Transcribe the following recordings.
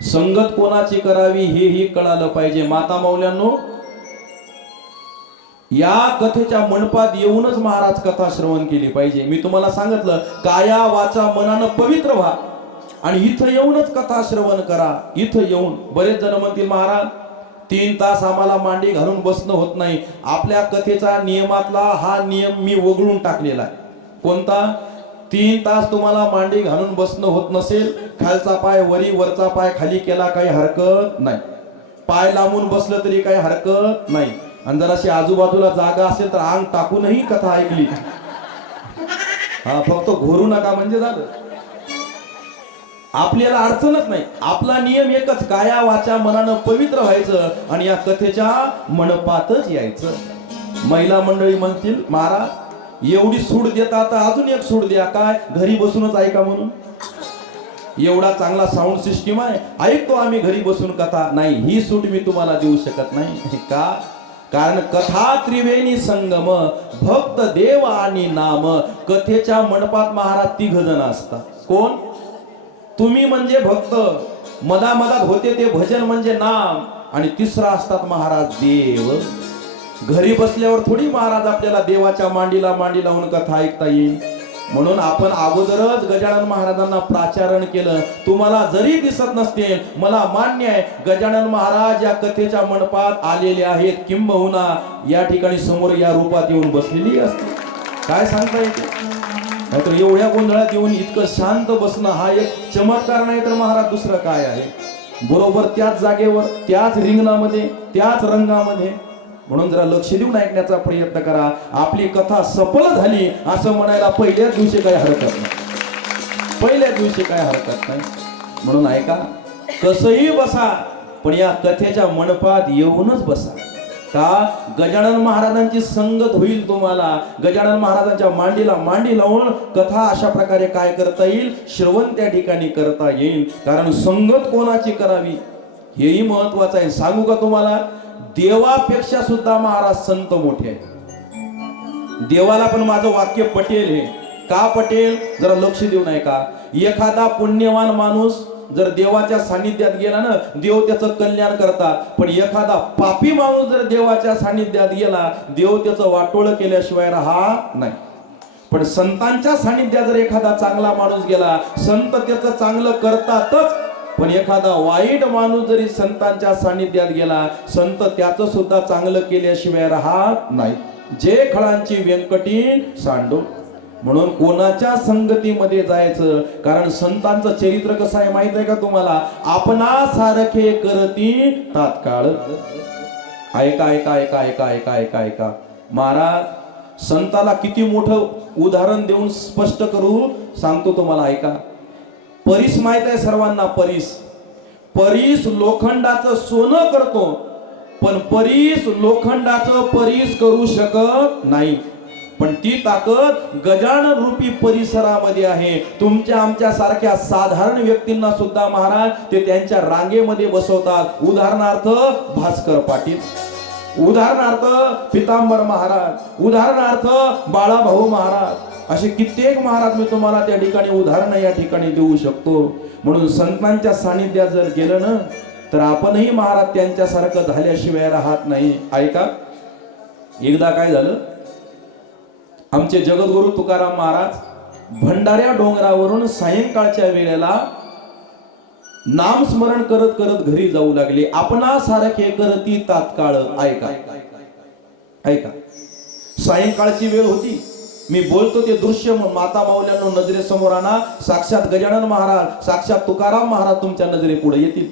संगत कोणाची करावी हेही कळालं पाहिजे. माता मौल्यांनो, या कथेच्या मंडपात येऊनच महाराज कथा श्रवण केली पाहिजे. मी तुम्हाला सांगितलं, काया वाचा मनानं पवित्र व्हा आणि इथं येऊनच कथा श्रवण करा. इथं येऊन बरेच जण म्हणतील, महाराज 3 तास आम्हाला मांडी घालून बसणं होत नाही. आपल्या कथेचा नियमातला हा नियम मी वगळून टाकलेला आहे. कोणता? 3 तास तुम्हाला मांडी घालून बसणं होत नसेल, खालचा पाय वरी वरचा पाय खाली केला काही हरकत नाही. पाय लांबून बसलं तरी काही हरकत नाही. आणि जर अशी आजूबाजूला जागा असेल तर अंग टाकूनही कथा ऐकली. हा, फक्त घोरू नका म्हणजे झालं. आपल्याला अडचणच नाही. आपला नियम एकच, काया वाचा मनानं पवित्र व्हायचं आणि या कथेच्या मंडपातच यायचं. महिला मंडळी म्हणतील, महाराज एवढी सूट देता आता अजून एक सूट द्या. काय? घरी बसूनच ऐका म्हणून. एवढा चांगला साऊंड सिस्टीम आहे, ऐकतो आम्ही घरी बसून कथा. नाही, ही सूट मी तुम्हाला देऊ शकत नाही. का? कारण कथा त्रिवेणी संगम, भक्त देव आणि नाम. कथेच्या मंडपात महाराज 3 जण असतात. कोण? तुम्ही म्हणजे भक्त, मधामधात होते ते भजन म्हणजे नाम, आणि 3रा असतात महाराज देव. घरी बसल्यावर थोडी महाराज आपल्याला देवाच्या मांडीला मांडी लावून कथा ऐकता येईल. म्हणून आपण अगोदरच गजानन महाराजांना प्राचारण केलं. तुम्हाला जरी दिसत नसते, मला मान्य आहे, गजानन महाराज या कथेच्या मंडपात आलेले आहेत. किंबहुना या ठिकाणी समोर या रूपात येऊन बसलेली असते. काय सांगता येते? नाहीतर एवढ्या गोंधळात येऊन इतकं शांत बसणं हा एक चमत्कार नाही तर महाराज दुसरं काय आहे? बरोबर त्याच जागेवर, त्याच रिंगणामध्ये, त्याच रंगामध्ये. म्हणून जरा लक्ष देऊन ऐकण्याचा प्रयत्न करा. आपली कथा सफल झाली असं म्हणायला पहिल्याच दिवशी काही हरकत नाही. पहिल्याच दिवशी काय हरकत नाही. म्हणून ऐका, कसंही बसा, पण या कथेच्या मंडपात येऊनच बसा. का? गजानन महाराजांची संगत होईल तुम्हाला. गजानन महाराजांच्या मांडीला मांडी लावून कथा अशा प्रकारे काय करता येईल? श्रवण त्या ठिकाणी करता येईल. कारण संगत कोणाची करावी हेही महत्वाचं आहे. सांगू का तुम्हाला, देवापेक्षा सुद्धा महाराज संत मोठे आहे. देवाला पण माझं वाक्य पटेल. हे का पटेल? जरा लक्ष देऊन ऐका. एखादा पुण्यवान माणूस जर देवाच्या सानिध्यात गेला ना, देव त्याचं कल्याण करतात. पण एखादा पापी माणूस जर देवाच्या सानिध्यात गेला, देव त्याचं वाटोळं केल्याशिवाय राहत नाही. पण संतांच्या सानिध्यात जर एखादा चांगला माणूस गेला, संत त्याचं चांगलं करतातच. पण एखादा वाईट माणूस जरी संतांच्या सानिध्यात गेला, संत त्याचं सुद्धा चांगलं केल्याशिवाय राहत नाही. जे खळांची व्यंकटी सांडो. म्हणून कोणाच्या संगतीमध्ये जायचं? कारण संतांचं चरित्र कसं आहे माहित आहे का तुम्हाला? आपणा सारखे करती तात्काळ. ऐका ऐका ऐका ऐका ऐका ऐका ऐका. महाराज संताला किती मोठं उदाहरण देऊन स्पष्ट करू सांगतो तुम्हाला. ऐका. परीस माहित आहे सर्वांना? परीस लोखंडाचं सोनं करतो, पण परीस लोखंडाचं परीस करू शकत नाही. पण ती ताकद गजानन रूपी परिसरामध्ये आहे. तुमच्या आमच्या सारख्या साधारण व्यक्तींना सुद्धा महाराज ते त्यांच्या रांगेमध्ये बसवतात. उदाहरणार्थ भास्कर पाटील, उदाहरणार्थ पितांबर महाराज, उदाहरणार्थ बाळाभाऊ महाराज. असे कित्येक महाराज मी तुम्हाला त्या ठिकाणी उदाहरणं या ठिकाणी देऊ शकतो. म्हणून संतांच्या सानिध्यात जर गेलं ना, तर आपणही महाराज त्यांच्यासारखं झाल्याशिवाय राहत नाही. ऐका. एकदा काय झालं, आमचे जगद्गुरु तुकाराम महाराज भंडाऱ्या डोंगरावरून सायंकाळच्या वेळेला नामस्मरण करत करत घरी जाऊ लागले. आपणा सारखे करती तात्काळ. ऐका ऐका. सायंकाळची वेळ होती. मी बोलतो ते दृश्य माता माऊल्यांनो नजरेसमोर आणा. साक्षात गजानन महाराज, साक्षात तुकाराम महाराज तुमच्या नजरे पुढे येतील.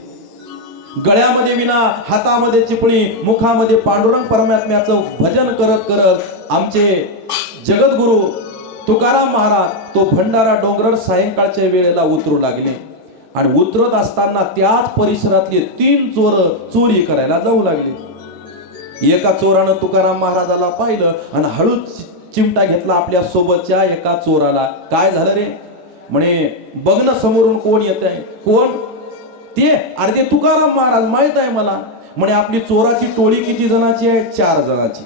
गळ्यामध्ये विणा, हातामध्ये चिपळी, मुखामध्ये पांडुरंग परमात्म्याचं भजन करत करत आमचे जगद्गुरु तुकाराम महाराज तो भंडारा डोंगर सायंकाळच्या वेळेला उतरू लागले. आणि उतरत असताना त्याच परिसरातले 3 चोर चोरी करायला जाऊ लागले. एका चोरानं तुकाराम महाराजाला पाहिलं आणि हळूच चिमटा घेतला आपल्या सोबतच्या एका चोराला. काय झालं रे? म्हणे बघणं समोरून कोण येत आहे. कोण ते? अरे ते तुकाराम महाराज, माहित आहे मला. म्हणे आपली चोराची टोळी किती जणांची आहे? 4 जणांची.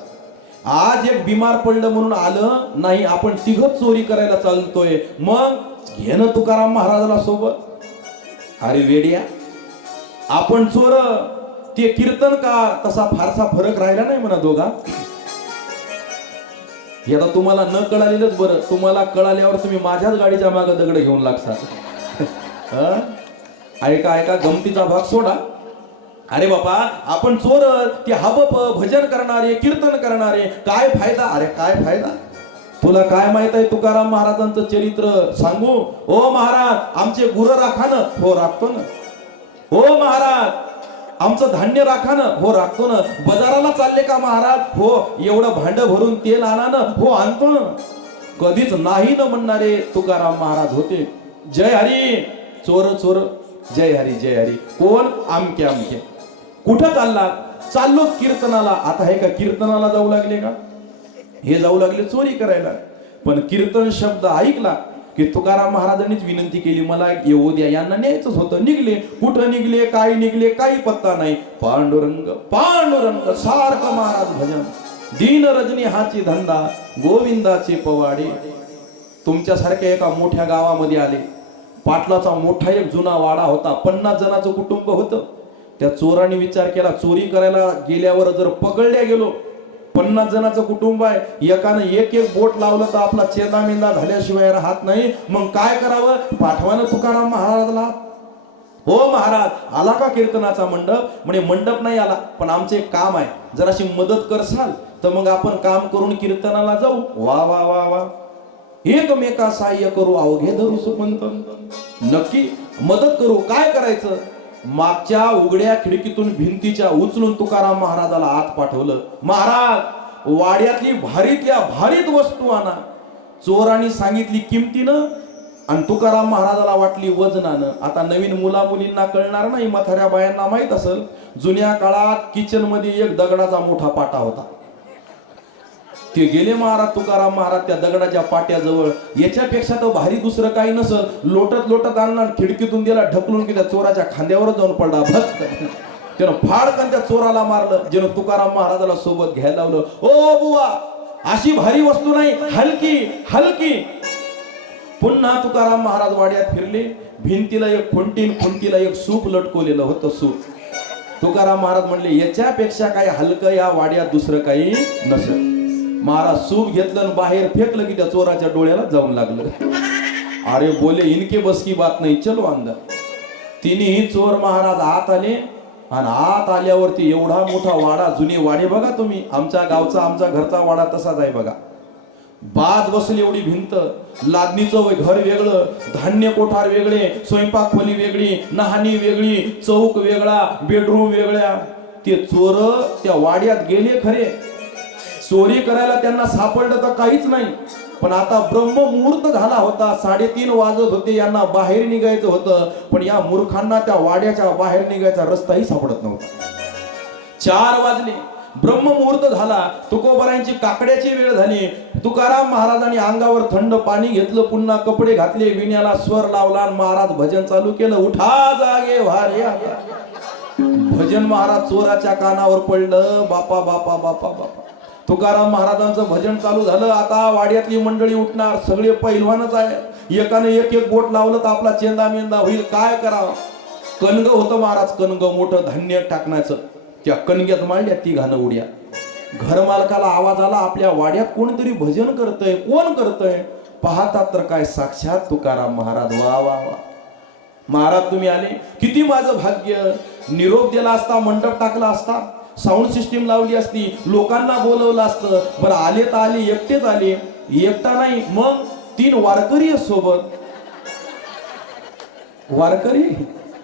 आज एक बिमार पडलं म्हणून आलं नाही, आपण 3 चोरी करायला चालतोय. मग घेणं तुकाराम महाराजाला सोबत. अरे वेड्या, आपण चोर, ते कीर्तनकार, तसा फारसा फरक राहिला नाही म्हणा दोघा. हे आता तुम्हाला न कळालेलंच बरं. तुम्हाला कळाल्यावर तुम्ही माझ्याच गाडीच्या मागे दगड घेऊन लागता. ऐका ऐका, गमतीचा भाग सोडा. अरे बापा, आपण चोर, ते हबप भजन करणारे, कीर्तन करणारे, काय फायदा? अरे काय फायदा? तुला काय माहित आहे तुकाराम महाराजांचं चरित्र सांगू? ओ महाराज, आमचे गुरं राखा ना. हो राखतो ना. हो महाराज, आमचं धान्य राखा ना. हो राखतो ना. बाजाराला चालले का महाराज? हो. एवढं भांड भरून तेल आणा ना. हो आणतो ना. कधीच नाही न म्हणणारे तुकाराम महाराज होते. जय हरी. चोर चोर, जय हरी जय हरी. कोण? आमके आमके. कुठं चालला? चाललो कीर्तनाला. आता हे का कीर्तनाला जाऊ लागले का? हे जाऊ लागले चोरी करायला. पण कीर्तन शब्द ऐकला की तुकाराम महाराजांनीच विनंती केली, मला येऊ द्या, यांना न्यायचंच होतं. निघले. कुठं निघले, काय निघले, काही पत्ता नाही. पांडुरंग पांडुरंग सारखं महाराज भजन. दीन रजनी हाची धंदा, गोविंदाचे पवाडे. तुमच्यासारख्या एका मोठ्या गावामध्ये आले. पाटलाचा मोठा एक जुना वाडा होता. 50 जणांचं कुटुंब होतं. त्या चोरांनी विचार केला, चोरी करायला गेल्यावर जर पकडल्या गेलो, 50 जणांचं कुटुंब आहे, एकानं एक एक बोट लावलं तर आपला चेंदा मेंदा झाल्याशिवाय राहत नाही. मग काय करावं? पाठवानं तुकाराम महाराजला. हो महाराज, आला का कीर्तनाचा मंडप? म्हणे मंडप नाही आला, पण आमचे काम आहे, जराशी मदत करसाल तर मग आपण काम करून कीर्तनाला जाऊ. वा वा वा वा. एकमेका सहाय्य करू, अवघे धरू सुपंत. नक्की मदत करू. काय करायचं? मागच्या उघड्या खिडकीतून भिंतीच्या उचलून तुकाराम महाराजाला आत पाठवलं. महाराज, वाड्यातली भारीतल्या भारीत वस्तू आणा. चोरांनी सांगितली किमतीनं आणि तुकाराम महाराजाला वाटली वजनानं. आता नवीन मुला मुलींना कळणार नाही, म्हाताऱ्या बायांना माहित असेल. जुन्या काळात किचन मध्ये एक दगडाचा मोठा पाटा होता. ते गेले महाराज, तुकाराम महाराज त्या दगडाच्या पाट्याजवळ. याच्यापेक्षा तर भारी दुसरं काही नसल. लोटत लोटत आणला, खिडकीतून दिला ढकलून की त्या चोराच्या खांद्यावर जाऊन पडला. भक्त त्यानं फाडकन त्या चोराला मारलं. ज्यानं तुकाराम महाराजाला सोबत घ्यायला लावलं. ओ बुवा, अशी भारी वस्तू नाही, हलकी हलकी. पुन्हा तुकाराम महाराज वाड्यात फिरले. भिंतीला एक खुंटीन, खुंटीला एक सूप लटकवलेलं होतं. सूप. तुकाराम महाराज म्हणले, याच्यापेक्षा काही हलकं या वाड्यात दुसरं काही नसेल. महाराज सूप घेतलं आणि बाहेर फेकलं की त्या चोराच्या डोळ्याला जाऊन लागलं. अरे बोले, इनके बस की बात नाही, चलो अंदर. तिन्ही चोर महाराज आत आले आणि आत आल्यावरती एवढा मोठा वाडा. जुनी वाडे बघा तुम्ही, आमच्या गावचा, आमच्या घरचा वाडा तसाच आहे बघा. बाज बसली एवढी भिंत. लादणीचं घर वेगळं, धान्य कोठार वेगळे, स्वयंपाक खोली वेगळी, नहाणी वेगळी, चौक वेगळा, बेडरूम वेगळ्या. ते चोर त्या वाड्यात गेले खरे, चोरी करायला त्यांना सापडलं तर काहीच नाही. पण आता ब्रह्म मुहूर्त झाला होता, 3:30 वाजत होते, यांना बाहेर निघायचं होतं. पण या मूर्खांना त्या वाड्याच्या बाहेर निघायचा रस्ताही सापडत नव्हता. 4 वाजले, ब्रह्म मुहूर्त झाला. तुकोबारायांची काकड्याची वेळ झाली. तुकाराम महाराजांनी अंगावर थंड पाणी घेतलं, पुन्हा कपडे घातले, विण्याला स्वर लावला आणि महाराज भजन चालू केलं. उठा जागे वारे आता. भजन महाराज चोराच्या कानावर पडलं. बापा बापा बापा बापा. तुकाराम महाराजांचं भजन चालू झालं. आता वाड्यातली मंडळी उठणार, सगळे पैलवानच आहे. एकाने एक एक बोट लावलं तर आपला चेंदा मेंदा होईल. काय करावं? कणग होतं महाराज, कणग मोठं धान्य टाकण्याचं. त्या कणग्यात मांडल्या 3 उड्या. घर मालकाला आवाज आला, आपल्या वाड्यात कोणतरी भजन करतंय. कोण करतंय? पाहतात तर काय, साक्षात तुकाराम महाराज. वा वा वा. महाराज तुम्ही आले, किती माझं भाग्य. निरोप दिला असता, मंडप टाकला असता, साऊंड सिस्टीम लावली असती, लोकांना बोलवलं असतं. बरं आले तर आले, एकटेच आले. एकटा नाही, मग 3 वारकरी सोबत. वारकरी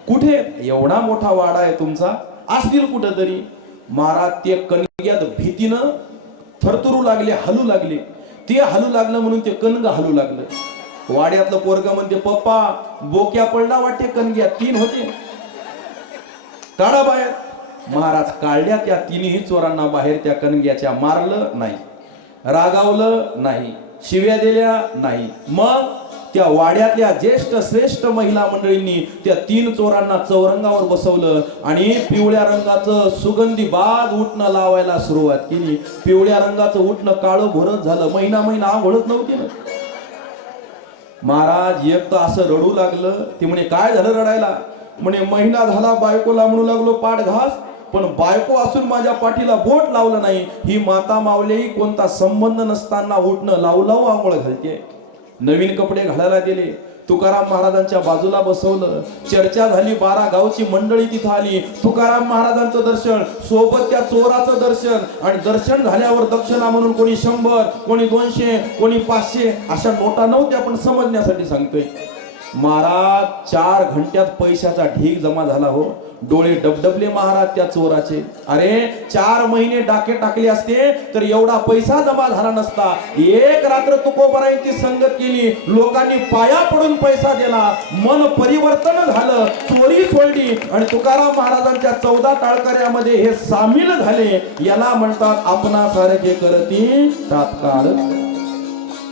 कुठे? एवढा मोठा वाडा आहे तुमचा, असतील कुठेतरी. महाराज ते कणग्यात भीतीनं थरथरू लागले, हलू लागले. ते हलू लागलं म्हणून ते कणग हलू लागलं. वाड्यातलं पोरग म्हणते, पप्पा बोक्या पडला वाटते कणग्यात. 3 होते, काढा बाहेर. महाराज काढल्या त्या 3ही चोरांना बाहेर. त्या कणग्याच्या मारलं नाही, रागावलं नाही, शिव्या दिल्या नाही. मग त्या वाड्यातल्या ज्येष्ठ श्रेष्ठ महिला मंडळींनी त्या 3 चोरांना चौरंगावर बसवलं आणि पिवळ्या रंगाचं सुगंधी बाज उठणं लावायला सुरुवात केली. पिवळ्या रंगाचं उठणं काळं भरत झालं. महिना आंघोळच नव्हती ना. महाराज एक तर असं रडू लागलं. ते म्हणे, काय झालं रडायला? म्हणे महिना झाला बायकोला म्हणू लागलो पाठ घास, पण बायको असून माझ्या पाठीला बोट लावलं नाही. ही माता मावलेही कोणता संबंध नसताना उठणं लावू लावू आंघोळ घालते. नवीन कपडे घालायला गेले, तुकाराम महाराजांच्या बाजूला बसवलं. चर्चा झाली, 12 गावची मंडळी तिथं आली. तुकाराम महाराजांचं दर्शन, सोबत त्या चोराचं दर्शन, आणि दर्शन झाल्यावर दक्षिणा म्हणून कोणी 100, कोणी 200, कोणी 500 अशा नोटा नव्हत्या, पण समजण्यासाठी सांगतोय. महाराज 4 घंट्यात पैशाचा ढीग जमा झाला हो. डोळे डबडबले महाराज त्या चोराचे. अरे 4 महिने डाके टाकले असते तर एवढा पैसा जमा झाला नसता. एक रात्र तुकोबारायांची संगत केली, लोकांनी पाया पडून पैसा दिला, मन परिवर्तन झालं, चोरी सोडली आणि तुकाराम महाराजांच्या 14 टाळकऱ्यामध्ये हे सामील झाले. याला म्हणतात आपणासारखे करती तात्काळ.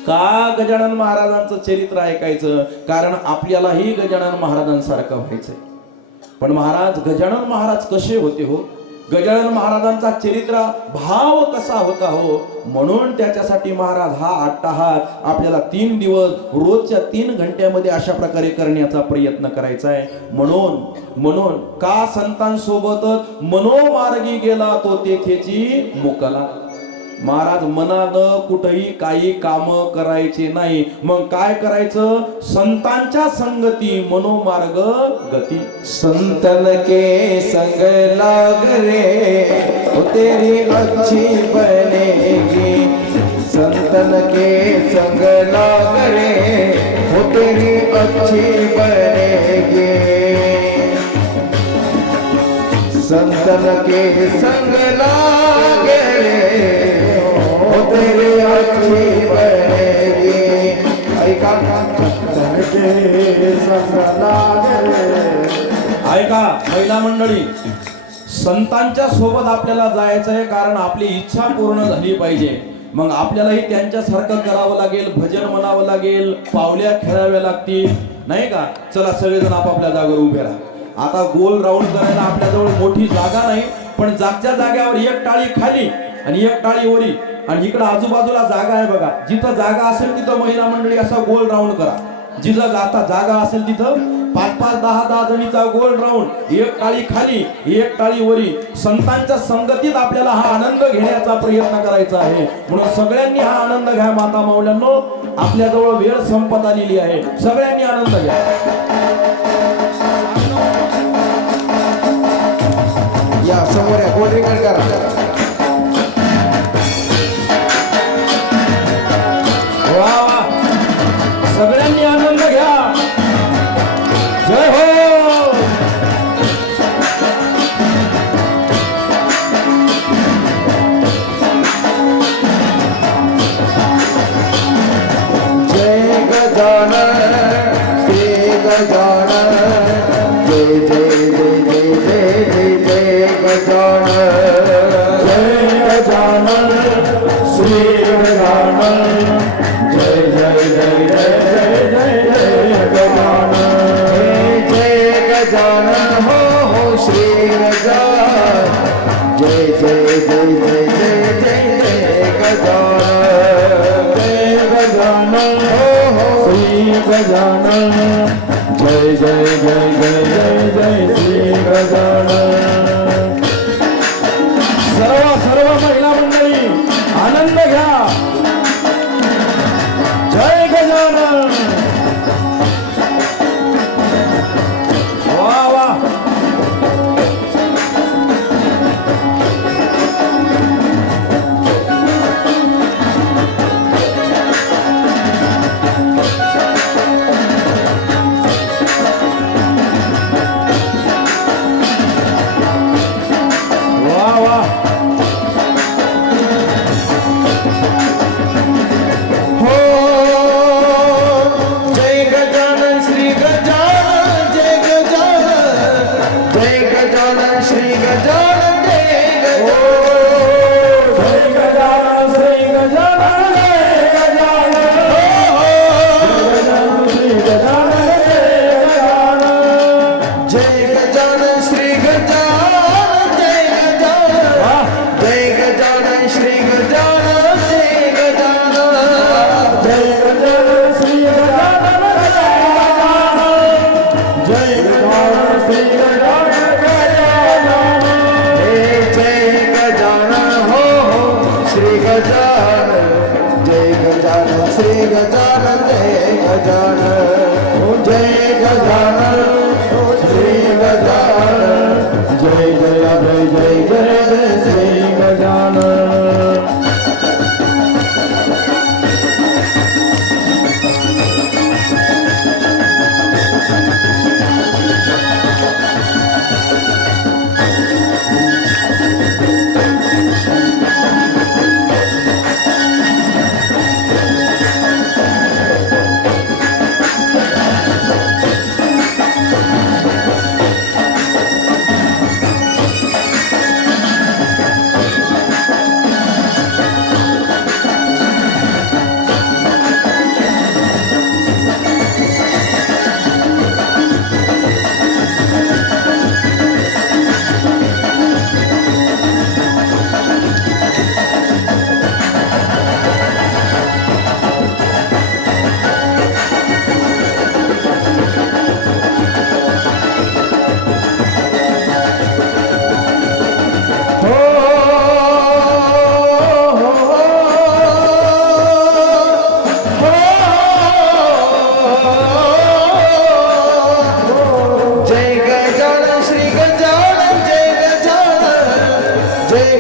का गजानन महाराजांचं चरित्र ऐकायचं? कारण आपल्यालाही गजानन महाराजांसारखं व्हायचंय. पण महाराज गजानन महाराज कसे होते हो? गजानन महाराजांचा चरित्र भाव कसा होता हो? म्हणून त्याच्यासाठी महाराज हा अट्टाहास आपल्याला 3 दिवस रोजच्या 3 घंट्यामध्ये अशा प्रकारे करण्याचा प्रयत्न करायचा आहे. म्हणून का संतांसोबतच मनोमार्गी गेला तो तेथेची मुकला. महाराज मनानं कुठेही काही काम करायचे नाही. मग काय करायचं? संतांच्या संगती मनोमार्ग गती. संतन के संग लाग रे वो तेरी अच्छी बनेगी. संतन के संग लाग रे वो तेरी अच्छी बनेगी. संतन के संग लाग रे तेरी अच्छी बनेगी. ऐका ऐका महिला मंडळी, संतांच्या सोबत आपल्याला जायचं आहे, कारण आपली इच्छा पूर्ण झाली पाहिजे. मग आपल्यालाही त्यांच्यासारखं करावं लागेल, भजन म्हणावं लागेल, पावल्या खेळाव्या लागतील, नाही का? चला सगळेजण आपापल्या जागेवर उभे राहा. आता गोल राऊंड करायला आपल्याजवळ मोठी जागा नाही, पण जागच्या जाग्यावर एक टाळी खाली आणि एक टाळी वरी, आणि इकडे आजूबाजूला जागा आहे बघा. जिथं जागा असेल तिथं महिला मंडळी असा गोल राऊंड करा. जिथं आता जागा असेल तिथं 5-5, 10-10 जणीचा गोल राऊंड, एक टाळी खाली एक टाळी वरी. संतांच्या संगतीत आपल्याला हा आनंद घेण्याचा प्रयत्न करायचा आहे. म्हणून सगळ्यांनी हा आनंद घ्या. माता माऊल्यांनो, आपल्याजवळ वेळ संपत आलेली आहे. सगळ्यांनी आनंद घ्या. या समोर या, गोल रिंगण करा. सगळ्यांनी आनंद घ्या. जय हो. जय गजानन श्री गजानन. जय जय जय जय जय जय जय गजानन. जय गजानन श्री गजानन. जय जय जय जय जय जय गजानन. जय गजानन हो श्री गजानन. जय जय जय जय जय जय जय गजानन. जय गजानन श्री गजानन. जय जय जय जय जय जय श्री गजानन. सर्व महिला मंडळी आनंद घ्या. जय गजानन. वा वा. श्री गजानन जय गजानन जय गजानन श्री गजानन जय जय जय जय जय जय श्री गजानन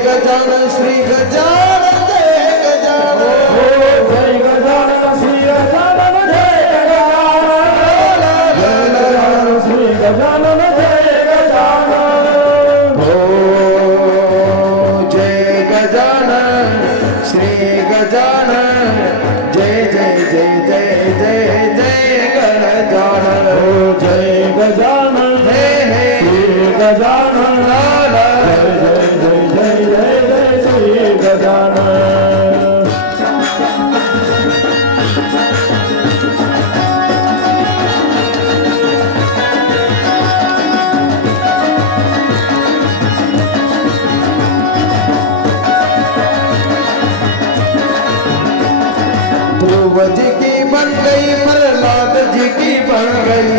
गजानन श्री गजानन जय गजानन जय गजानन श्री गजानन जय गजानन श्री गजानन जय गजानन जय गजानन श्री गजानन जय जय जय जय जय जय गजानन जय गजानन श्री गजानन गजानन ध्रुव जी की बन गई प्रहलाद जी की बन गई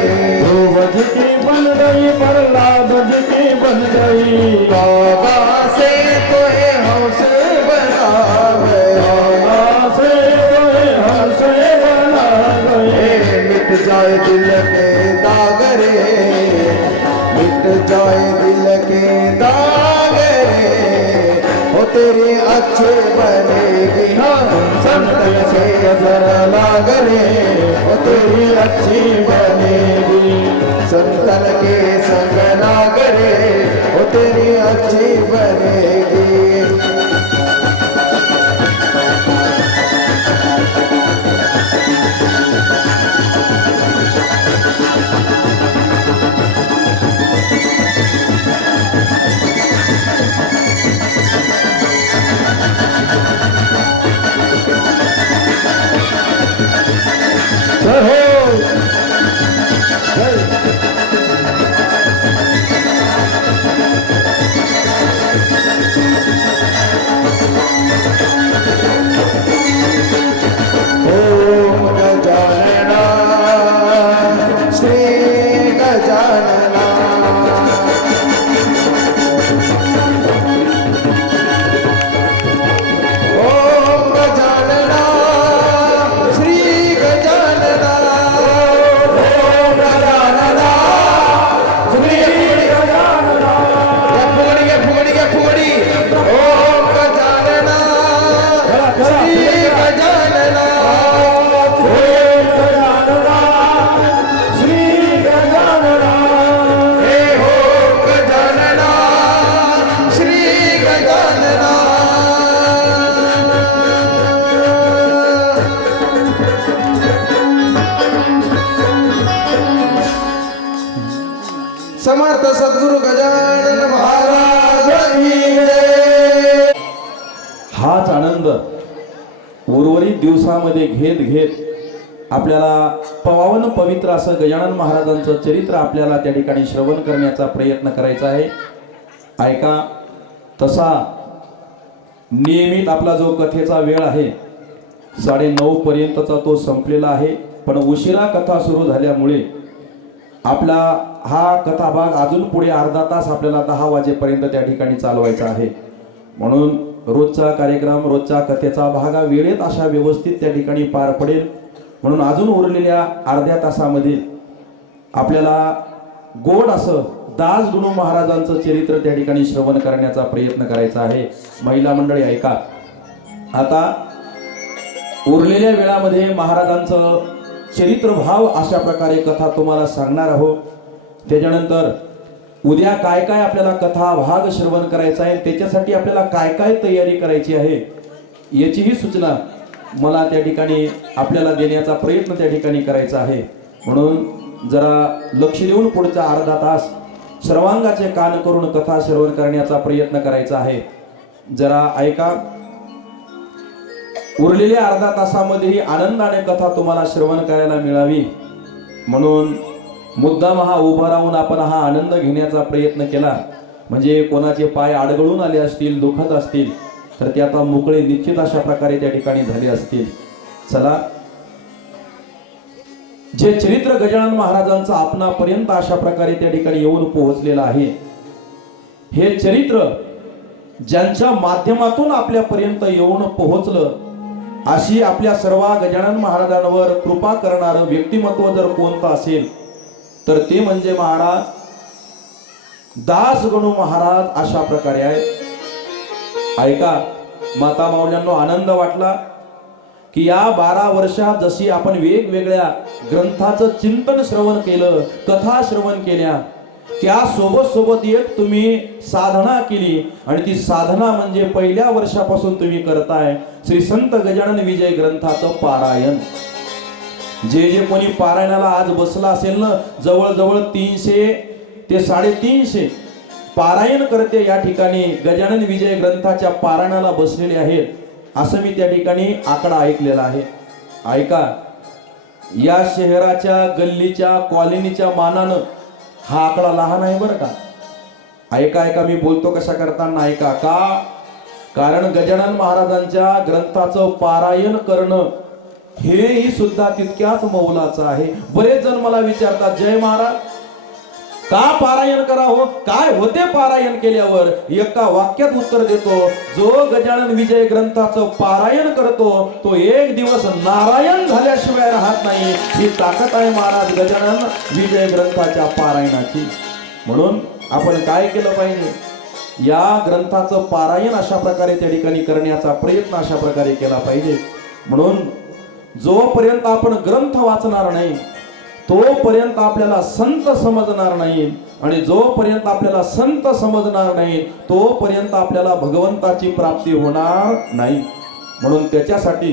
ध्रुव जी की बन गई प्रहलाद जी की बन गई बाबा से तो हौसले बनावे बाबा से तो हौसले बनावे मिट जाए दिल के दाग रे मिट जाए दिल के दाग रे हो तेरी अच्छी बनेगी हाँ संतन से जरा लाग रे हो तेरी अच्छी बनेगी संतन के संग लाग रे हो तेरी अच्छी बनेगी समर्थ सद्गुरु गजानन महाराज की जय। हाच आनंद उर्वरित दिवसामध्ये घेत घेत आपल्याला पावन पवित्र असं गजानन महाराजांचं चरित्र आपल्याला त्या ठिकाणी श्रवण करण्याचा प्रयत्न करायचा आहे. ऐका, तसा नियमित आपला जो कथेचा वेळ आहे 9:30 पर्यंतचा तो संपलेला आहे, पण उशिरा कथा सुरू झाल्यामुळे आपला हा कथाभाग अजून पुढे अर्धा तास आपल्याला 10 वाजेपर्यंत त्या ठिकाणी चालवायचा आहे. म्हणून रोजचा कार्यक्रम, रोजचा कथेचा भाग हा वेळेत अशा व्यवस्थित त्या ठिकाणी पार पडेल म्हणून अजून उरलेल्या अर्ध्या तासामध्ये आपल्याला गोड असं दासगणू महाराजांचं चरित्र त्या ठिकाणी श्रवण करण्याचा प्रयत्न करायचा आहे. महिला मंडळी ऐका, आता उरलेल्या वेळामध्ये महाराजांचं चरित्रभाव अशा प्रकारे कथा तुम्हाला सांगणार आहोत. त्याच्यानंतर उद्या काय काय आपल्याला कथा भाग श्रवण करायचा आहे, त्याच्यासाठी आपल्याला काय काय तयारी करायची आहे याचीही सूचना मला त्या ठिकाणी आपल्याला देण्याचा प्रयत्न त्या ठिकाणी करायचा आहे. म्हणून जरा लक्ष देऊन पुढचा अर्धा तास सर्वांगाचे कान करून कथा श्रवण करण्याचा प्रयत्न करायचा आहे. जरा ऐका, उरलेल्या अर्धा तासामध्येही आनंदाने कथा तुम्हाला श्रवण करायला मिळावी म्हणून मुद्दाम हा उभा राहून आपण हा आनंद घेण्याचा प्रयत्न केला. म्हणजे कोणाचे पाय आडगळून आले असतील, दुखत असतील तर ते आता मोकळे निश्चित अशा प्रकारे त्या ठिकाणी झाले असतील. चला, जे चरित्र गजानन महाराजांचं आपणापर्यंत अशा प्रकारे त्या ठिकाणी येऊन पोहोचलेलं आहे, हे चरित्र ज्यांच्या माध्यमातून आपल्यापर्यंत येऊन पोहोचलं, अशी आपल्या सर्व गजानन महाराजांवर कृपा करणारं व्यक्तिमत्व जर कोणतं असेल तर ते म्हणजे महाराज दासगणू महाराज अशा प्रकारे आहे. ऐका माता माऊल्यांनो, आनंद वाटला की या 12 वर्षात जशी आपण वेगवेगळ्या ग्रंथाचं चिंतन श्रवण केलं, कथा श्रवण केल्या, त्या सोबत एक तुम्ही साधना केली आणि ती साधना म्हणजे पहिल्या वर्षापासून तुम्ही करताय श्री संत गजानन विजय ग्रंथाचं पारायण. जे कोणी पारायणाला आज बसला असेल ना, जवळजवळ 300 ते 350 पारायण करते या ठिकाणी गजानन विजय ग्रंथाच्या पारायणाला बसलेले आहेत, असं मी त्या ठिकाणी आकडा ऐकलेला आहे. ऐका, या शहराच्या गल्लीच्या कॉलनीच्या मानानं हा आकडा लहान आहे बरं का. ऐका, मी बोलतो कशा करताना ऐका. कारण गजानन महाराजांच्या ग्रंथाचं पारायण करणं हेही सुद्धा तितक्याच मौलाचं आहे. बरेच जण मला विचारतात, जय महाराज का पारायण करावं, काय होते पारायण केल्यावर? एका वाक्यात उत्तर देतो, जो गजानन विजय ग्रंथाचं पारायण करतो तो एक दिवस नारायण झाल्याशिवाय राहत नाही. ही ताकद आहे महाराज गजानन विजय ग्रंथाच्या पारायणाची. म्हणून आपण काय केलं पाहिजे, या ग्रंथाचं पारायण अशा प्रकारे त्या ठिकाणी करण्याचा प्रयत्न अशा प्रकारे केला पाहिजे. म्हणून जोपर्यंत आपण ग्रंथ वाचणार नाही तोपर्यंत आपल्याला संत समजणार नाही, आणि जोपर्यंत आपल्याला संत समजणार नाही तोपर्यंत आपल्याला भगवंताची प्राप्ती होणार नाही. म्हणून त्याच्यासाठी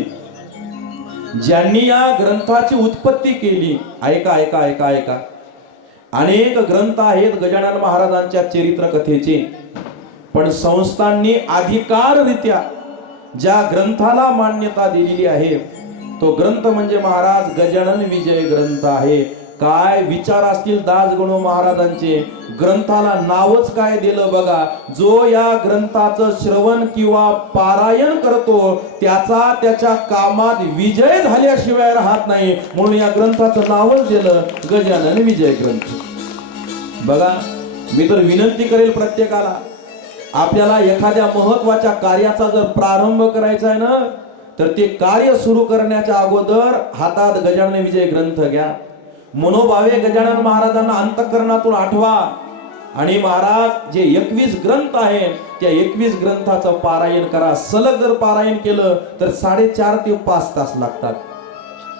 ज्यांनी या ग्रंथाची उत्पत्ती केली, ऐका, अनेक ग्रंथ आहेत गजानन महाराजांच्या चरित्र कथेचे, पण संस्थांनी अधिकाररित्या ज्या ग्रंथाला मान्यता दिलेली आहे तो ग्रंथ म्हणजे महाराज गजानन विजय ग्रंथ आहे. काय विचार असतील दासगणू महाराजांचे, ग्रंथाला नावच काय दिलं बघा. जो या ग्रंथाचं श्रवण किंवा पारायण करतो त्याच्या कामात विजय झाल्याशिवाय राहत नाही, म्हणून या ग्रंथाचं नावच दिलं गजानन विजय ग्रंथ. बघा, मी तर विनंती करेल प्रत्येकाला, आपल्याला एखाद्या महत्वाच्या कार्याचा जर प्रारंभ करायचा आहे ना, तर ते कार्य सुरू करण्याच्या अगोदर हातात गजानन विजय ग्रंथ घ्या. मनोभावे गजानन महाराजांना अंतःकरणातून आठवा आणि महाराज जे 21 ग्रंथ आहेत त्या 21 ग्रंथाचं पारायण करा. सलग जर पारायण केलं तर 4.5 ते 5 तास लागतात.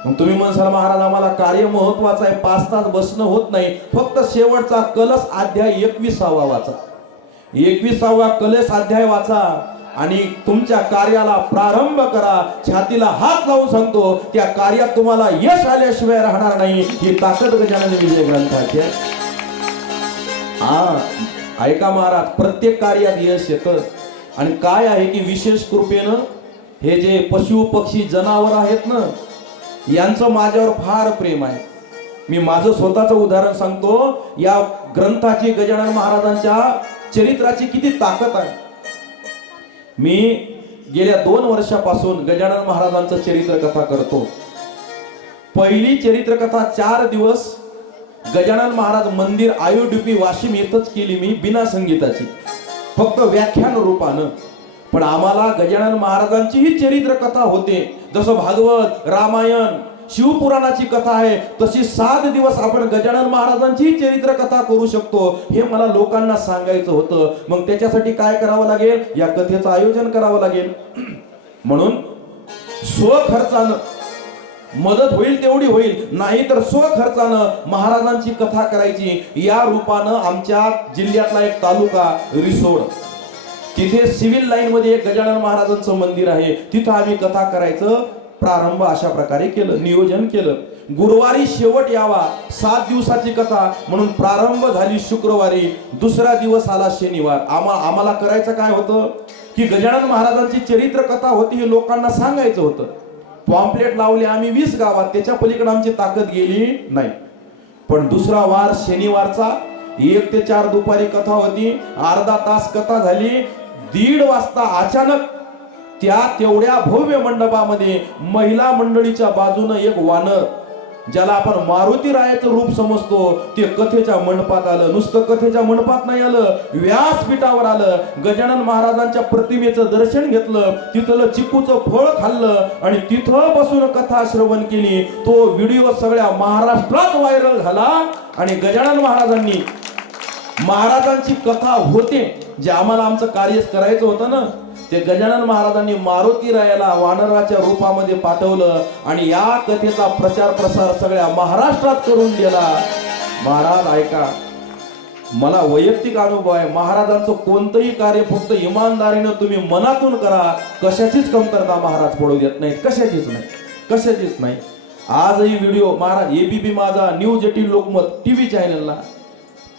मग तुम्ही म्हणसाल महाराज आम्हाला कार्य महत्वाचं आहे, 5 तास बसणं होत नाही. फक्त शेवटचा कलश अध्याय 21वा वाचा, 21वा कलश अध्याय वाचा आणि तुमच्या कार्याला प्रारंभ करा. छातीला हात लावून सांगतो, त्या कार्यात तुम्हाला यश आल्याशिवाय राहणार नाही. ही ताकद गजानन विजय ग्रंथाची आहे. ऐका महाराज, प्रत्येक कार्यात यश येतं. आणि काय आहे की विशेष कृपेनं हे जे पशु पक्षी जनावर आहेत ना, यांचं माझ्यावर फार प्रेम आहे. मी माझं स्वतःचं उदाहरण सांगतो. या ग्रंथाची गजानन महाराजांच्या चरित्राची किती ताकद आहे. मी गेल्या 2 वर्षापासून गजानन महाराजांचं चरित्र कथा करतो. पहिली चरित्र कथा 4 दिवस गजानन महाराज मंदिर आयुड्युपी वाशिम येथच केली मी, बिना संगीताची, फक्त व्याख्यान रूपानं. पण आम्हाला गजानन महाराजांची ही चरित्र कथा होते. जसं भागवत, रामायण, शिवपुराणाची कथा आहे, तशी 7 दिवस आपण गजानन महाराजांची चरित्र कथा करू शकतो, हे मला लोकांना सांगायचं होतं. मग त्याच्यासाठी काय करावं लागेल? या कथेचं आयोजन करावं लागेल. म्हणून स्वखर्चानं मदत होईल तेवढी होईल, नाही तर स्वखर्चानं महाराजांची कथा करायची. या रूपानं आमच्या जिल्ह्यातला एक तालुका रिसोड, तिथे सिव्हिल लाईन मध्ये एक गजानन महाराजांचं मंदिर आहे, तिथं आम्ही कथा करायचं प्रारंभ अशा प्रकारे केलं, नियोजन केलं. गुरुवारी शेवट यावा, 7 दिवसाची कथा म्हणून प्रारंभ झाली शुक्रवारी, दुसरा दिवस आला शनिवार. आम्हाला करायचं काय होतं की गजानन महाराजांची चरित्र कथा होती, हे लोकांना सांगायचं होतं. पॉम्पलेट लावले आम्ही 20 गावात, त्याच्या पलीकडे आमची ताकद गेली नाही. पण दुसरा वार शनिवारचा 1 ते 4 दुपारी कथा होती, अर्धा तास कथा झाली. 1:30 वाजता अचानक त्या तेवढ्या भव्य मंडपामध्ये महिला मंडळीच्या बाजूनं एक वानर, ज्याला आपण मारुती रायाचं रूप समजतो, ते कथेच्या मंडपात आलं. नुसतं कथेच्या मंडपात नाही आलं, व्यासपीठावर आलं. गजानन महाराजांच्या प्रतिमेचं दर्शन घेतलं, तिथलं चिकूचं फळ खाल्लं आणि तिथं बसून कथा श्रवण केली. तो व्हिडिओ सगळ्या महाराष्ट्रात व्हायरल झाला. आणि गजानन महाराजांची कथा होते, जे आम्हाला आमचं कार्य करायचं होतं ना, ते गजानन महाराजांनी मारुती रायाला वानराच्या रूपामध्ये पाठवलं आणि या कथेचा प्रचार प्रसार सगळ्या महाराष्ट्रात करून दिला. महाराज ऐका, मला वैयक्तिक अनुभव आहे, महाराजांचं कोणतंही कार्य फक्त इमानदारीनं तुम्ही मनातून करा, कशाचीच कमतरता महाराज पडू देत नाहीत, कशाचीच नाही. आजही व्हिडिओ महाराज एबीपी माझा, न्यूज 18 लोकमत टीव्ही चॅनलला,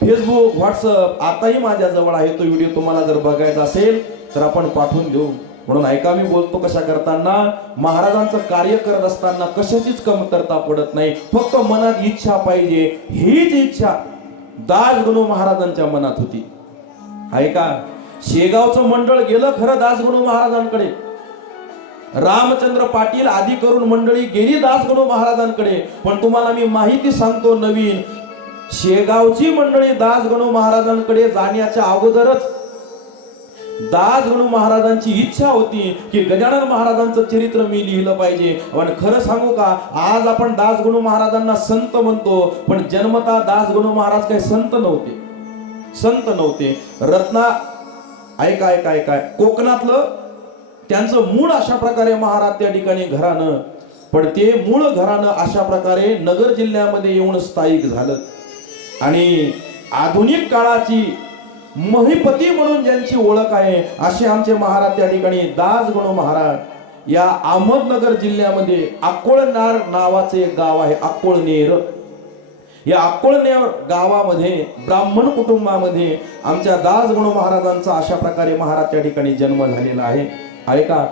फेसबुक, व्हॉट्सअप आताही माझ्या जवळ आहे. तो व्हिडिओ तुम्हाला जर बघायचा असेल तर आपण पाठवून देऊ. म्हणून ऐका, मी बोलतो कशा करताना, महाराजांचं कार्य करत असताना कशाचीच कमतरता पडत नाही, फक्त मनात इच्छा पाहिजे. हीच इच्छा दासगणू महाराजांच्या मनात होती. ऐका, शेगावचं मंडळ गेलं खरं दासगणू महाराजांकडे, रामचंद्र पाटील आदी करून मंडळी गेली दासगणू महाराजांकडे. पण तुम्हाला मी माहिती सांगतो नवीन, शेगावची मंडळी दासगणू महाराजांकडे जाण्याच्या अगोदरच दासगणू महाराजांची इच्छा होती की गजानन महाराजांचं चरित्र मी लिहिलं पाहिजे. पण खरं सांगू का, आज आपण दासगणू महाराजांना संत म्हणतो, पण जन्मता दासगणू महाराज काही संत नव्हते. ऐका, कोकणातलं त्यांचं मूळ अशा प्रकारे महाराज त्या ठिकाणी घराणं, पण ते मूळ घराणं अशा प्रकारे नगर जिल्ह्यामध्ये येऊन स्थायिक झालं. आणि आधुनिक काळाची महिपती म्हणून ज्यांची ओळख आहे असे आमचे महाराज त्या ठिकाणी दासगणू महाराज या अहमदनगर जिल्ह्यामध्ये अक्कोळनेर नावाचे एक गाव आहे, अक्कोळनेर. या अक्कोळनेर गावामध्ये ब्राह्मण कुटुंबामध्ये आमच्या दासगणू महाराजांचा अशा प्रकारे महाराज त्या ठिकाणी जन्म झालेला आहे. ऐका,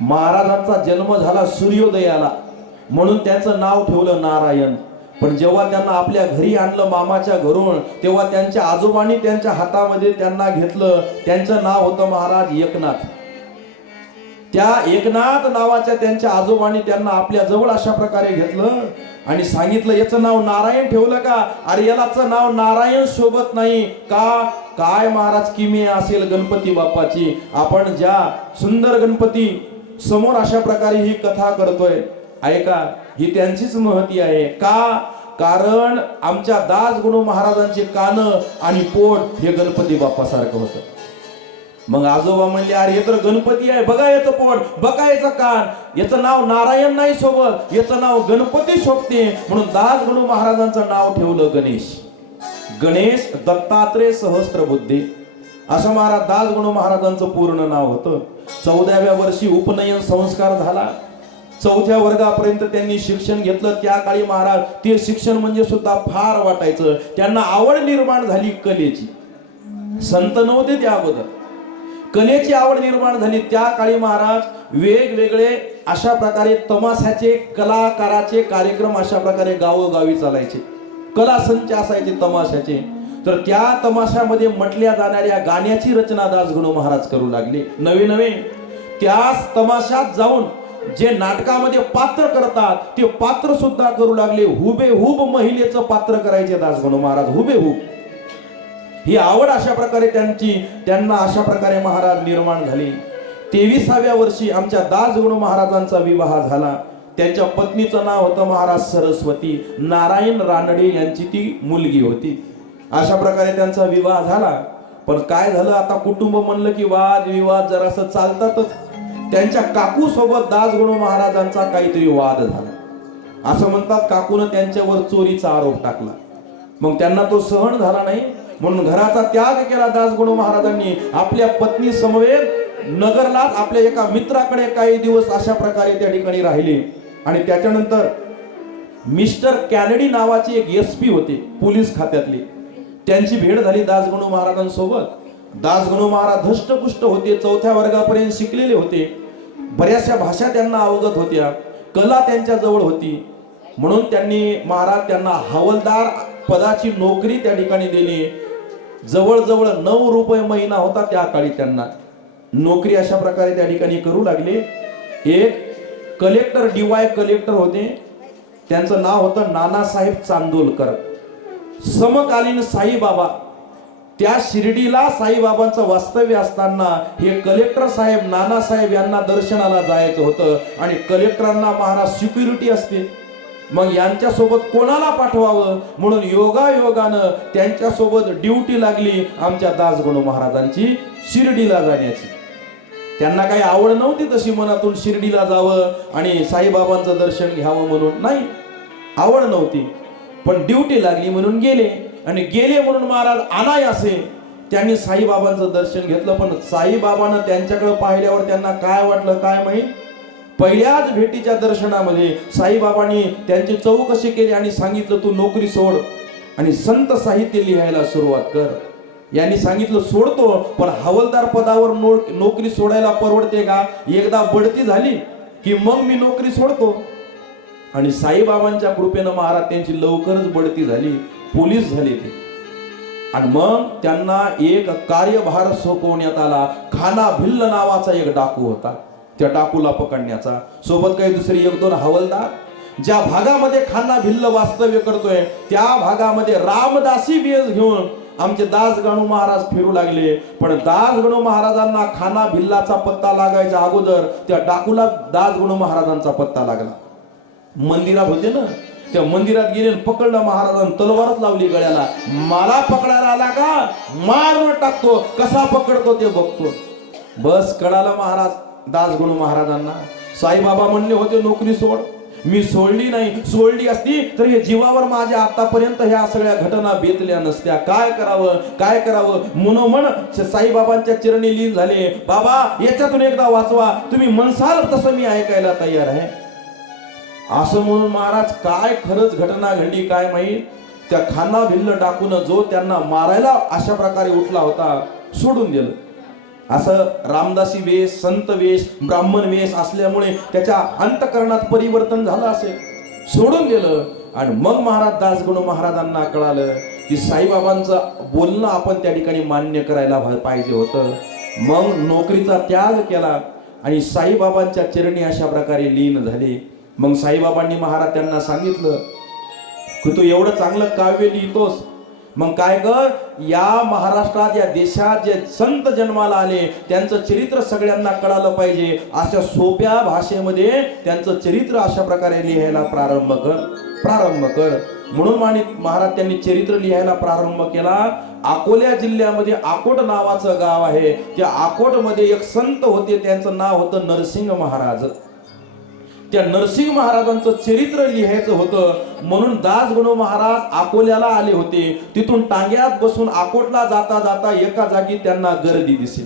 महाराजांचा जन्म झाला सूर्योदयाला म्हणून त्यांचं नाव ठेवलं नारायण. पण जेव्हा त्यांना आपल्या घरी आणलं मामाच्या घरून, तेव्हा त्यांच्या आजोबांनी त्यांच्या हातामध्ये त्यांना घेतलं, त्यांचं नाव होतं महाराज एकनाथ. त्या एकनाथ नावाच्या त्यांच्या आजोबांनी त्यांना आपल्या जवळ अशा प्रकारे घेतलं आणि सांगितलं, याचं नाव नारायण ठेवलं का? अरे यालाचं नाव नारायण शोभत नाही का? काय महाराज किमी असेल गणपती बाप्पाची. आपण ज्या सुंदर गणपती समोर अशा प्रकारे ही कथा करतोय, ऐका, ही त्यांचीच महती आहे. का? कारण आमच्या दासगणू महाराजांचे कान आणि पोट हे गणपती बाप्पा सारखं होतं. मग आजोबा म्हणले, अरे हे तर गणपती आहे, बघा याचं पोट, बघा याचं कान, याचं नाव नारायण नाही सोबत, याचं नाव गणपती शोभते. म्हणून दासगणू महाराजांचं नाव ठेवलं गणेश दत्तात्रय सहस्त्रबुद्धे, असं महाराज दासगणू महाराजांचं पूर्ण नाव होतं. 14व्या वर्षी उपनयन संस्कार झाला. 4थ्या वर्गापर्यंत त्यांनी शिक्षण घेतलं. त्या काळी महाराज ते शिक्षण म्हणजे सुद्धा फार वाटायचं. त्यांना आवड निर्माण झाली कलेची. संत नव्हते त्या अगोदर, कलेची आवड निर्माण झाली. त्या काळी महाराज वेगवेगळे अशा प्रकारे तमाशाचे, कलाकाराचे कार्यक्रम अशा प्रकारे गावोगावी चालायचे. कला संच असायचे तमाशाचे. तर त्या तमाशामध्ये म्हटल्या जाणाऱ्या गाण्याची रचना दासगणू महाराज करू लागले. नवे त्याच तमाशात जाऊन जे नाटकामध्ये पात्र करतात ते पात्र सुद्धा करू लागले. हुबेहूब महिलेचं पात्र करायचे दासगणू महाराज, हुबेहूब. ही आवड अशा प्रकारे त्यांना अशा प्रकारे महाराज निर्माण झाली. 23व्या वर्षी आमच्या दासगणू महाराजांचा विवाह झाला. त्यांच्या पत्नीचं नाव होतं महाराज सरस्वती. नारायण रानडे यांची ती मुलगी होती. अशा प्रकारे त्यांचा विवाह झाला. पण काय झालं, आता कुटुंब म्हणलं की वाद विवाद जरासं चालतातच. त्यांच्या काकू सोबत दासगणू महाराजांचा काहीतरी वाद झाला. असं म्हणतात काकूनं त्यांच्यावर चोरीचा आरोप टाकला. मग त्यांना तो सहन झाला नाही, म्हणून घराचा त्याग केला दासगणू महाराजांनी. आपल्या पत्नी समवेत नगरलाच आपल्या एका मित्राकडे काही दिवस अशा प्रकारे त्या ठिकाणी राहिले. आणि त्याच्यानंतर मिस्टर कॅनडी नावाचे एक SP होते पोलीस खात्यातले. त्यांची भेट झाली दासगणू महाराजांसोबत. दासगणू महाराज धष्टपुष्ट होते, 4थ्या वर्गापर्यंत शिकलेले होते. बऱ्याचशा भाषा त्यांना अवगत होत्या, कला त्यांच्या जवळ होती. म्हणून महाराज त्यांना हवालदार पदाची नोकरी त्या ठिकाणी दिली. जवळजवळ 9 रुपये महिना होता त्या काळी त्यांना नोकरी. अशा प्रकारे त्या ठिकाणी करू लागले. एक कलेक्टर DY कलेक्टर होते, त्यांचं नाव होतं नानासाहेब चांदोलकर. समकालीन साईबाबा, त्या शिर्डीला साईबाबांचं वास्तव्य असताना हे कलेक्टर साहेब नानासाहेब यांना दर्शनाला जायचं होतं. आणि कलेक्टरांना महाराज सिक्युरिटी असते, मग यांच्यासोबत कोणाला पाठवावं म्हणून योगायोगानं त्यांच्यासोबत ड्युटी लागली आमच्या दासगणू महाराजांची शिर्डीला जाण्याची. त्यांना काही आवड नव्हती तशी मनातून शिर्डीला जावं आणि साईबाबांचं दर्शन घ्यावं म्हणून, नाही, आवड नव्हती. पण ड्युटी लागली म्हणून गेले. आणि गेले म्हणून महाराज अनायासे त्यांनी साईबाबांचं दर्शन घेतलं. पण साईबाबांना त्यांच्याकडे पाहिल्यावर त्यांना काय वाटलं काय माहित. पहिल्याच भेटीच्या दर्शनामध्ये साईबाबांनी त्यांची चौकशी केली आणि सांगितलं तू नोकरी सोड आणि संत साहित्य लिहायला सुरुवात कर. यांनी सांगितलं सोडतो, पण हवालदार पदावर नोकरी सोडायला परवडते का? एकदा बढती झाली की मग मी नोकरी सोडतो. आणि साईबाबांच्या कृपेनं महाराज त्यांची लवकरच बढती झाली, पोलीस झाले ते. आणि मग त्यांना एक कार्यभार सोपवण्यात आला. खाना भिल्ल नावाचा एक डाकू होता, त्या डाकूला पकडण्याचा. सोबत काही दुसरी 1-2 हवालदार. ज्या भागामध्ये खाना भिल्ल वास्तव्य करतोय त्या भागामध्ये रामदासी वेश घेऊन आमचे दासगणू महाराज फिरू लागले. पण दासगणू महाराजांना खाना भिल्लाचा पत्ता लागायच्या अगोदर त्या डाकूला दासगणू महाराजांचा पत्ता लागला. मंदिरात होते ना, त्या मंदिरात गेले, पकडलं महाराजांनी, तलवारच लावली गळ्याला. मला पकडायला आला का मारून टाकतो, कसा पकडतो ते बघतो. बस कळालं महाराज दासगणू महाराजांना. साईबाबा म्हणले होते नोकरी सोड, मी सोडली नाही. सोडली असती तर हे जीवावर माझ्या आतापर्यंत ह्या सगळ्या घटना बेतल्या नसत्या. काय करावं मनोमन साईबाबांच्या चरणी लीन झाले. बाबा याच्यातून एकदा वाचवा, तुम्ही म्हणसाल तसं मी ऐकायला तयार आहे. असं म्हणून महाराज काय खरंच घटना घडली काय माहीत. त्या खाना भिल्ल डाकून जो त्यांना मारायला अशा प्रकारे उठला होता सोडून दिलं. असं रामदासी वेश, संत वेश, ब्राह्मण वेश असल्यामुळे त्याच्या अंतकरणात परिवर्तन झालं असेल, सोडून दिलं. आणि मग महाराज दासगणू महाराजांना कळालं की साईबाबांचं बोलणं आपण त्या ठिकाणी मान्य करायला पाहिजे होतं. मग नोकरीचा त्याग केला आणि साईबाबांच्या चरणी अशा प्रकारे लीन झाले. मग साईबाबांनी महाराज त्यांना सांगितलं की तू एवढं चांगलं काव्य लिहितोस, मग काय कर, या महाराष्ट्रात या देशात जे संत जन्माला आले त्यांचं चरित्र सगळ्यांना कळालं पाहिजे. अशा सोप्या भाषेमध्ये त्यांचं चरित्र अशा प्रकारे लिहायला प्रारंभ कर. म्हणून महाराज त्यांनी चरित्र लिहायला प्रारंभ केला. अकोला जिल्ह्यामध्ये अकोट नावाचं गाव आहे. त्या अकोटमध्ये एक संत होते, त्यांचं नाव होतं नरसिंह महाराज. त्या नरसिंह महाराजांचं चरित्र लिहायचं होतं म्हणून दासगणू महाराज अकोल्याला आले होते. तिथून टांग्यात बसून अकोटला जाता जाता एका जागी त्यांना गर्दी दिसली.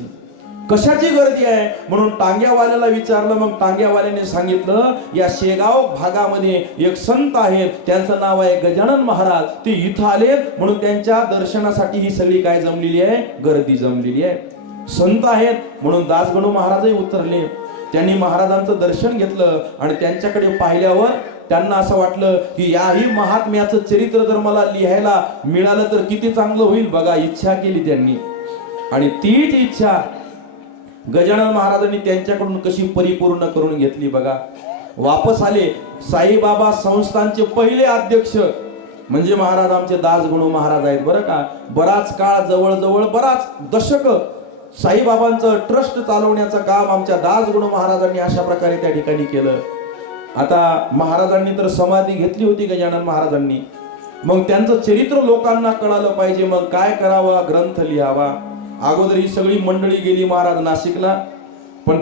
कशाची गर्दी आहे म्हणून टांग्यावाल्याला विचारलं. मग टांग्यावाल्याने सांगितलं या शेगाव भागामध्ये एक संत आहेत, त्यांचं नाव आहे गजानन महाराज, ते इथं आलेत म्हणून त्यांच्या दर्शनासाठी ही सगळी काय जमलेली आहे, गर्दी जमलेली आहे. संत आहेत म्हणून दासगणू महाराजही उतरले. त्यांनी महाराजांचं दर्शन घेतलं आणि त्यांच्याकडे पाहिल्यावर त्यांना असं वाटलं की याही महात्म्याचं चरित्र जर मला लिहायला मिळालं तर किती चांगलं होईल. बघा, इच्छा केली त्यांनी आणि तीच इच्छा गजानन महाराजांनी त्यांच्याकडून कशी परिपूर्ण करून घेतली. बघा, वापस आले. साईबाबा संस्थानचे पहिले अध्यक्ष म्हणजे महाराज आमचे दासगणू महाराज आहेत बरं का. बराच काळ, जवळजवळ बराच दशक साईबाबांचं ट्रस्ट चालवण्याचं काम आमच्या दासगुण महाराजांनी अशा प्रकारे त्या ठिकाणी केलं. आता महाराजांनी तर समाधी घेतली होती गजानन महाराजांनी, मग त्यांचं चरित्र लोकांना कळालं पाहिजे. मग काय करावं? ग्रंथ लिहावा. अगोदर ही सगळी मंडळी गेली महाराज नाशिकला, पण